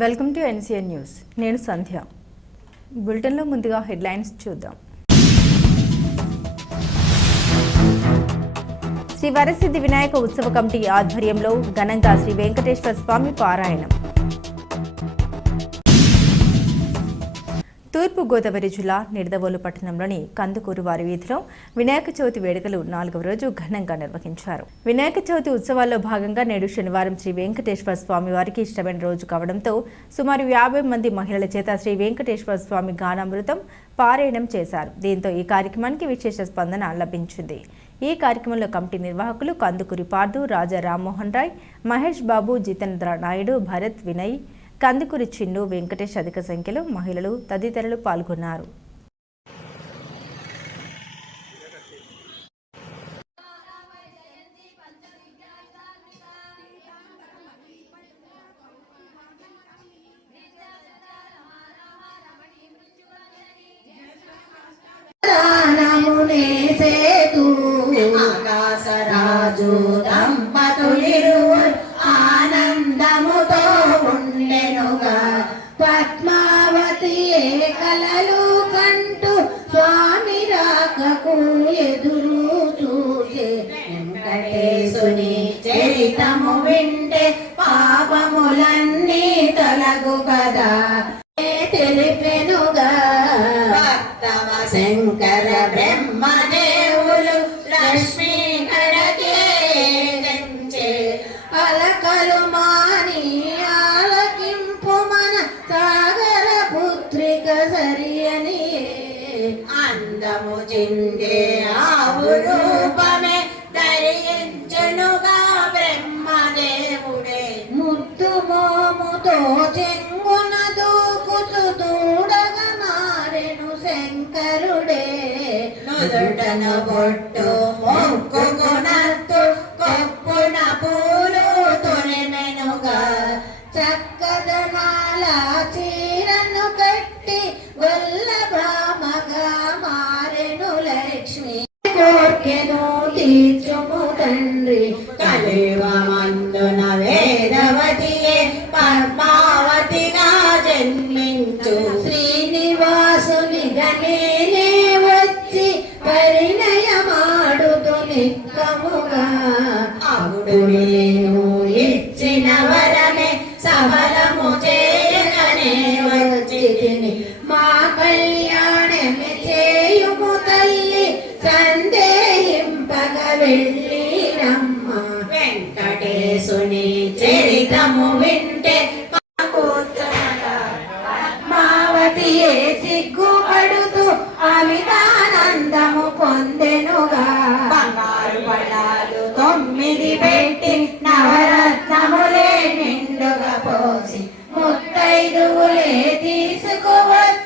Welcome to NCN news నేను సంధ్య. బులెటిన్లో ముందుగా హెడ్లైన్స్ చూద్దాం. శ్రీ వరసిద్ధి వినాయక ఉత్సవ కమిటీ ఆధ్వర్యంలో ఘనంగా శ్రీ వెంకటేశ్వర స్వామి పారాయణం. తూర్పు గోదావరి జిల్లా నిడదవోలు పట్టణంలోని కందుకూరు వారి వీధిలో వినాయక చవితి వేడుకలు నాలుగవ రోజు ఘనంగా నిర్వహించారు. వినాయక చవితి ఉత్సవాల్లో భాగంగా నేడు శనివారం శ్రీ వెంకటేశ్వర స్వామి వారికి ఇష్టమైన రోజు కావడంతో సుమారు యాభై మంది మహిళల చేత శ్రీ వెంకటేశ్వర స్వామి గానామృతం పారాయణం చేశారు. దీంతో ఈ కార్యక్రమానికి విశేష స్పందన లభించింది. ఈ కార్యక్రమంలో కమిటీ నిర్వాహకులు కందుకూరి పార్దు రాజా రామ్మోహన్ రాయ్ మహేష్ బాబు జితేంద్ర నాయుడు భరత్ వినయ్ కందుకూరి చిన్ను వెంకటేష్ అధిక సంఖ్యలో మహిళలు తదితరులు పాల్గొన్నారు. వెంకటేశుని చరితము వింటే పాపములన్నీ తొలగు కదా. తెలిపెనుగా? భక్తవ శంకర బ్రహ్మదేవులు లక్ష్మీ గడకే గంచే అలకలు మాని ఆలకింపు మన సాగర పుత్రిక సరియని అందము చిందే ఆవు చెంగున దూకుచు దూడగ మారెను శంకరుడే. నుదుటన బొట్టు మొక్కుకునత్తు కొప్పున పూలు తొరెమెనుగా చక్కదనాల చీరను కట్టి వల్లభామగా మారెను లక్ష్మి. కోర్కెను తీర్చుము తండ్రి. కలివమందున పరిణయమాడుతు నిక్కముగా అప్పుడు నేను ఇచ్చిన వరమే సఫలము చేయకనే వచ్చి తిని మా కళ్యాణమే చేయుము తల్లి సందేహింపగ వెళ్ళినమ్మ వెంకటేశుని చరితము వింటే మావతి ఏ సిగ్గుపడుతూ అమితా పొందెనుగా. బంగారు పడాలు తొమ్మిది పెట్టి నవరత్నములే నిండుగా పోసి ముత్తైదువులే తీసుకోవచ్చు